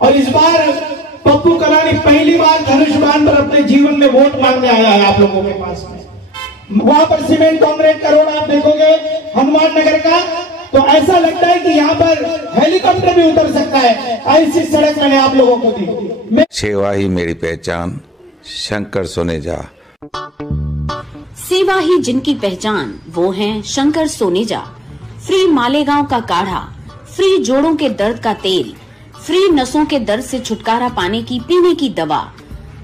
और इस बार पप्पू कलानी पहली बार धनुष बाण पर अपने जीवन में वोट मांगने आया है आप लोगों के पास में। वहां पर सीमेंट कांक्रीट का रोड आप देखोगे हनुमान नगर का, तो ऐसा लगता है कि यहाँ पर हेलीकॉप्टर भी उतर सकता है, ऐसी सड़क मैंने आप लोगों को दी। सेवा ही मेरी पहचान, शंकर सोनेजा। सेवा ही जिनकी पहचान, वो हैं शंकर सोनेजा। फ्री मालेगांव का काढ़ा, फ्री जोड़ों के दर्द का तेल, फ्री नसों के दर्द से छुटकारा पाने की पीने की दवा।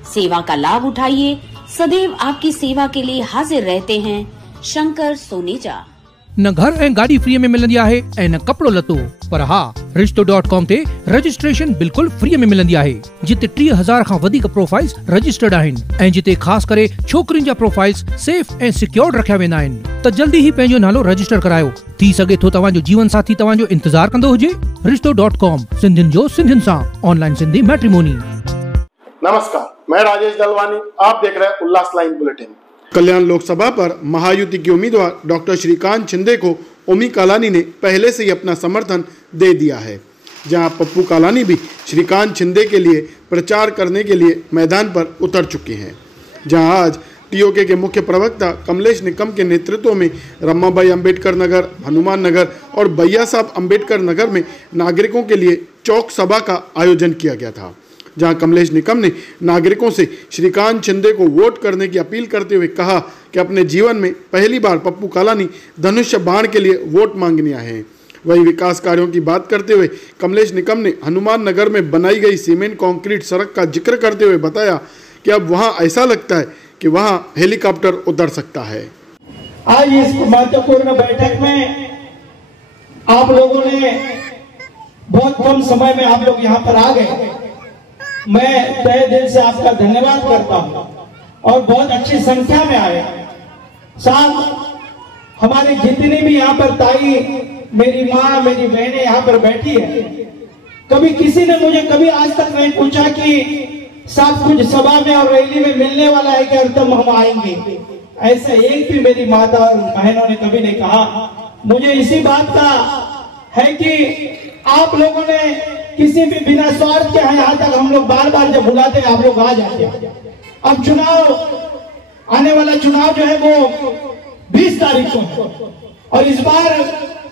सेवा का लाभ उठाइए, सदैव आपकी सेवा के लिए हाजिर रहते हैं शंकर सोनेजा। न घर ऐं गाड़ी फ्री में मिलंदी आहे ऐं न कपड़ो लतो, पर हा रिश्तो.com ते रजिस्ट्रेशन बिल्कुल फ्री में मिलंदी आहे, जिते 3000 खां वधीक प्रोफाइल्स रजिस्टर्ड आहिनि ऐं जिते ख़ास करे छोकरियुनि जा प्रोफाइल्स सेफ ऐं सिक्योर्ड रखिया वेंदा आहिनि। त जल्दी ही पंहिंजो नालो रजिस्टर करायो। थी सघे थो तव्हांजो जीवन साथी तव्हांजो इंतजार कंदो हुजे। रिश्तो.com, सिंधियुनि जो सिंधियुनि सां, ऑनलाइन सिंधी मैट्रिमोनी। नमस्कार, मैं राजेश दलवानी, आप देख रहे हैं उल्लास लाइन बुलेटिन। कल्याण लोकसभा पर महायुति के उम्मीदवार डॉक्टर श्रीकांत शिंदे को ओमी कालानी ने पहले से ही अपना समर्थन दे दिया है, जहां पप्पू कालानी भी श्रीकांत शिंदे के लिए प्रचार करने के लिए मैदान पर उतर चुके हैं। जहां आज टीओके के मुख्य प्रवक्ता कमलेश निकम के नेतृत्व में रमाबाई अंबेडकर नगर, हनुमान नगर और भैया साहब अंबेडकर नगर में नागरिकों के लिए चौक सभा का आयोजन किया गया था, जहां कमलेश निकम ने नागरिकों से श्रीकांत शिंदे को वोट करने की अपील करते हुए कहा कि अपने जीवन में पहली बार पप्पू कालानी धनुष बाण के लिए वोट मांगने आए हैं। वहीं विकास कार्यों की बात करते हुए कमलेश निकम ने हनुमान नगर में बनाई गई सीमेंट कंक्रीट सड़क का जिक्र करते हुए बताया कि अब वहां ऐसा लगता है कि वहां हेलीकॉप्टर उतर सकता है। आज इस महत्वपूर्ण बैठक में आप लोगों ने बहुत कम समय में आप लोग यहाँ पर आ गए, मैं तहे दिल से आपका धन्यवाद करता हूं और बहुत अच्छी संख्या में आए। साथ हमारी जितनी भी यहाँ पर ताई, मेरी माँ, मेरी बहनें यहाँ पर बैठी है, कभी किसी ने मुझे कभी आज तक नहीं पूछा कि सब कुछ सभा में और रैली में मिलने वाला है कि तब हम आएंगे। ऐसा एक भी मेरी माता और बहनों ने कभी नहीं कहा। मुझे इसी बात का है कि आप लोगों ने किसी भी बिना स्वार्थ के यहाँ तक हम लोग बार बार जब बुलाते हैं आप लोग आ जाते हैं। अब चुनाव, आने वाला चुनाव जो है वो 20 तारीख को है और इस बार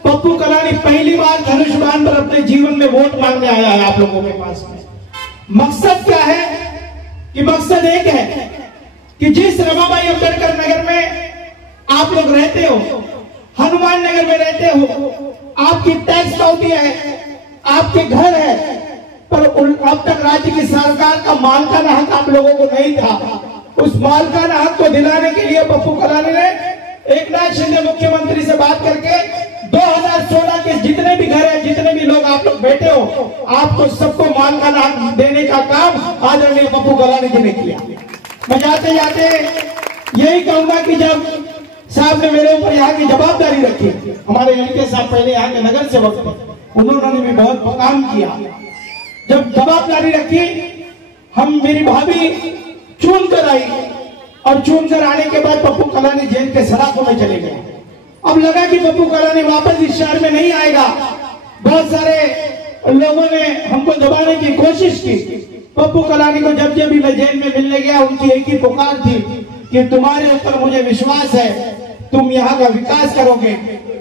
पप्पू कलानी पहली बार धनुष बाण पर अपने जीवन में वोट मांगने आया है आप लोगों के पास में। मकसद क्या है कि मकसद एक है कि जिस रमाबाई अंबेडकर नगर में आप लोग रहते हो, हनुमान नगर में रहते हो, आपकी टैक्स पावती है, आपके घर है, पर अब तक राज्य की सरकार का मालकाना हक आप लोगों को नहीं था। उस मालकाना हक को दिलाने के लिए पप्पू कलानी ने एकनाथ शिंदे मुख्यमंत्री से बात करके 2016 के जितने भी घर है, जितने भी लोग आप लोग बैठे हो, आपको सबको मालकाना हक देने का काम आदरणीय पप्पू कलानी जी ने किया। मैं जाते जाते यही कहूंगा कि जब साहब ने मेरे ऊपर यहाँ की जवाबदारी रखी, हमारे एमके साहब पहले यहाँ के नगर सेवक थे, उन्होंने भी बहुत काम किया। जब जवाबदारी रखी, हम मेरी भाभी चुन कर आई और चुन कर आने के बाद पप्पू कलानी जेल के सलाखों में चले गए। अब लगा कि पप्पू कलानी वापस इस शहर में नहीं आएगा। बहुत सारे लोगों ने हमको दबाने की कोशिश की। पप्पू कलानी को जब जब भी मैं जेल में मिलने गया, उनकी एक ही पुकार थी कि तुम्हारे ऊपर मुझे विश्वास है, तुम यहाँ का विकास करोगे।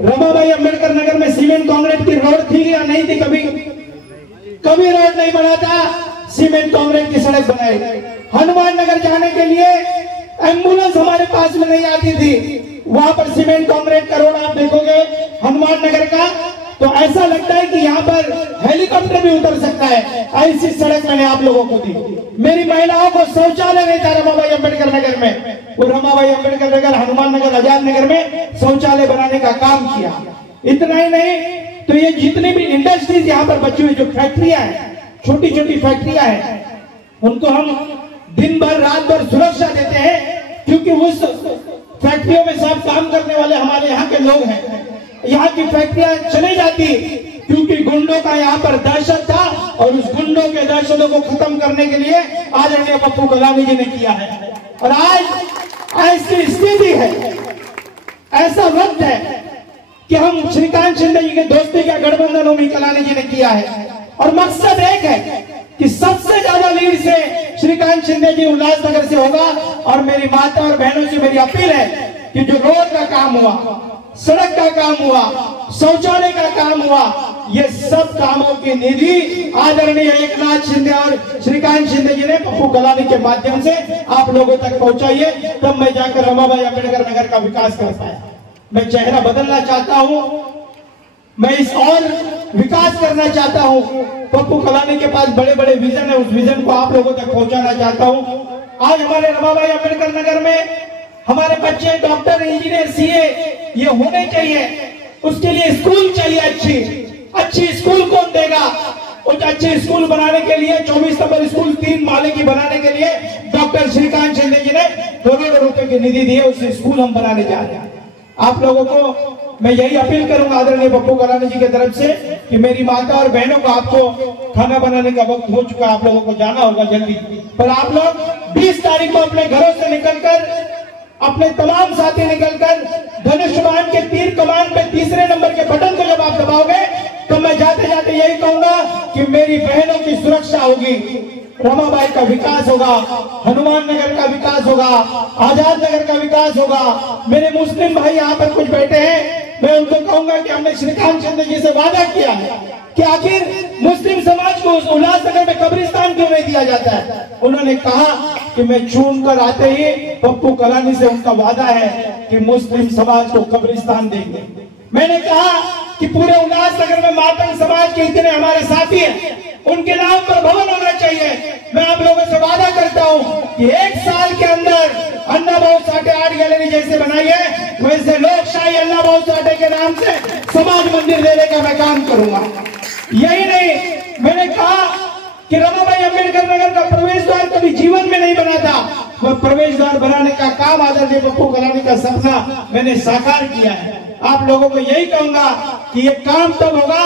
रमाबाई अंबेडकर नगर में सीमेंट कांक्रीट की रोड थी या नहीं थी? कभी रोड नहीं बना था, सीमेंट कांक्रीट की सड़क बनाई। हनुमान नगर जाने के लिए एम्बुलेंस हमारे पास में नहीं आती थी, वहां पर सीमेंट कांक्रीट का रोड आप देखोगे हनुमान नगर का, तो ऐसा लगता है कि यहाँ पर हेलीकॉप्टर भी उतर सकता है, ऐसी सड़क मैंने आप लोगों को दी। मेरी महिलाओं को शौचालय नहीं था रमाबाई अंबेडकर नगर में, वो रमाबाई अंबेडकर नगर, हनुमान नगर, आजाद नगर में शौचालय बनाने का काम किया। इतना ही नहीं, तो ये जितनी भी इंडस्ट्रीज यहाँ पर बची हुई जो फैक्ट्रियां हैं, छोटी छोटी फैक्ट्रियां हैं, उनको हम दिन भर रात भर सुरक्षा देते हैं, क्योंकि उस फैक्ट्रियों में सब काम करने वाले हमारे यहाँ के लोग हैं। यहाँ की फैक्ट्रियां चली जाती क्योंकि गुंडों का यहाँ पर दहशत था, और उस गुंडों के दहशतों को खत्म करने के लिए आदरणीय पप्पू कलानी जी ने किया है। और आज ऐसी स्थिति है, ऐसा वक्त है कि हम श्रीकांत शिंदे जी के दोस्ती का गठबंधन ओमी कलानी जी ने किया है, और मकसद एक है कि श्रीकांत शिंदे जी उल्लासनगर से होगा। और मेरी माता और बहनों से मेरी अपील है कि जो रोड का काम हुआ, सड़क का काम हुआ, शौचालय का काम हुआ, ये सब कामों की निधि आदरणीय एकनाथ शिंदे और श्रीकांत शिंदे जी ने पप्पू कलानी के माध्यम से आप लोगों तक पहुंचाइए, तब मैं जाकर रमाबाई अंबेडकर नगर का विकास कर पाया। मैं चेहरा बदलना चाहता हूं, मैं इस और विकास करना चाहता हूं। पप्पू कलानी के पास बड़े बड़े विजन है, उस विजन को आप लोगों तक पहुंचाना चाहता हूं। आज हमारे रमाबाई अंबेडकर नगर में हमारे बच्चे डॉक्टर, इंजीनियर, सीए ये होने चाहिए। उसके लिए स्कूल चाहिए, अच्छी स्कूल कौन देगा? उस अच्छे स्कूल बनाने के लिए 24 नंबर स्कूल 3 माले की बनाने के लिए डॉक्टर श्रीकांत शिंदे जी ने करोड़ों रुपए की निधि दी है। उस स्कूल हम बनाने जा रहे हैं। आप लोगों को मैं यही अपील करूंगा आदरणीय पप्पू कलानी जी की तरफ से कि मेरी माता और बहनों को, आपको खाना बनाने का वक्त हो चुका, आप लोगों को जाना होगा जल्दी, पर आप लोग 20 तारीख को अपने घरों से निकलकर, अपने तमाम साथी निकलकर धनुष्यबाण के तीर कमान पे 3रे नंबर के बटन को जब आप दबाओगे तो मैं जाते जाते यही कहूंगा कि मेरी बहनों की सुरक्षा होगी, रमाबाई का विकास होगा, हनुमान नगर का विकास होगा, आजाद नगर का विकास होगा। मेरे मुस्लिम भाई यहाँ पर कुछ बैठे हैं, मैं उनको कहूंगा कि हमने श्रीकांत शिंदे जी से वादा किया है कि आखिर मुस्लिम समाज को उस उल्लासनगर में कब्रिस्तान क्यों नहीं दिया जाता है। उन्होंने कहा कि मैं चुन कर आते ही पप्पू कलानी से उनका वादा है कि मुस्लिम समाज को कब्रिस्तान देंगे। मैंने कहा कि पूरे उल्लासनगर में मातंग समाज के इतने हमारे साथी हैं, उनके नाम पर भवन होना चाहिए। मैं आप लोगों से वादा करता हूं कि 1 साल के अंदर अन्ना भाऊ साठे आर्ट गैलरी जैसे बनाई है, वैसे लोकशाही अन्ना भाऊ साठे के नाम से समाज मंदिर देने का मैं काम करूंगा। यही नहीं, मैंने कहा कि रमाबाई अंबेडकर नगर का प्रवेश द्वार कभी जीवन में नहीं बना था, वह प्रवेश द्वार बनाने का काम आदरणीय पप्पू कलानी का सपना मैंने साकार किया है। आप लोगों को यही कहूंगा कि ये काम तब होगा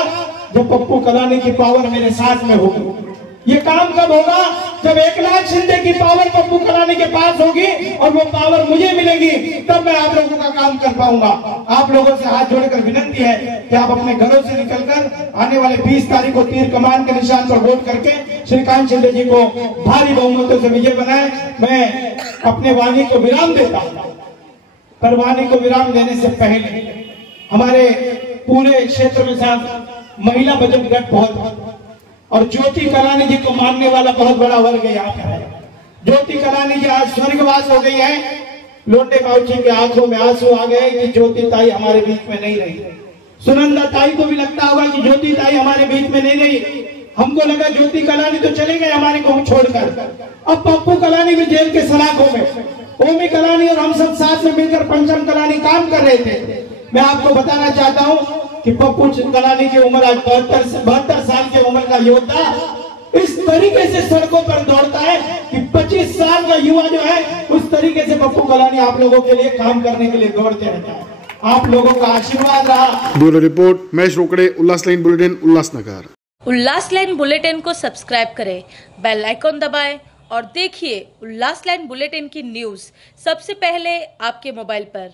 जब पप्पू कलानी की पावर मेरे साथ में होगी। ये काम कब होगा? जब एकनाथ शिंदे की पावर पप्पू कलानी के पास होगी और वो पावर मुझे मिलेगी, तब मैं आप लोगों का काम कर पाऊंगा। आप लोगों से हाथ जोड़कर विनती है कि आप अपने घरों से निकलकर आने वाले 20 तारीख को तीर कमान के निशान पर वोट करके श्रीकांत शिंदे जी को भारी बहुमतों से विजय बनाए। मैं अपने वाणी को विराम देता हूँ, पर वाणी को विराम देने से पहले हमारे पूरे क्षेत्र में साथ महिला बचत गट बहुत और ज्योति कलानी जी को मानने वाला बहुत बड़ा वर्ग यहाँ पे है। ज्योति कलानी जी आज स्वर्गवास हो गई है। लोटे बाबूजी के आंखों में आंसू आ गए कि ज्योति ताई हमारे बीच में नहीं रही। सुनंदा ताई को भी लगता होगा कि ज्योति ताई हमारे बीच में नहीं रही। हमको लगा ज्योति कलानी तो चले गए हमारे को छोड़कर। अब पप्पू कलानी भी जेल के सलाखों में, ओमी कलानी और हम सब साथ में मिलकर पंचम कलानी काम कर रहे थे। मैं आपको बताना चाहता हूँ कि पप्पू कलानी की उम्र आज 72 साल की उम्र का योद्धा इस तरीके से सड़कों पर दौड़ता है कि 25 साल का युवा जो है उस तरीके से पप्पू कलानी आप लोगों के लिए काम करने के लिए दौड़ते रहता है। आप लोगों का आशीर्वाद रहा। ब्यूरो रिपोर्ट महेश रोकड़े, उल्लास लाइन बुलेटिन, उल्लासनगर। उल्लास लाइन बुलेटिन को सब्सक्राइब करें, बेल आइकॉन दबाएं और देखिए उल्लास लाइन बुलेटिन की न्यूज़ सबसे पहले आपके मोबाइल पर।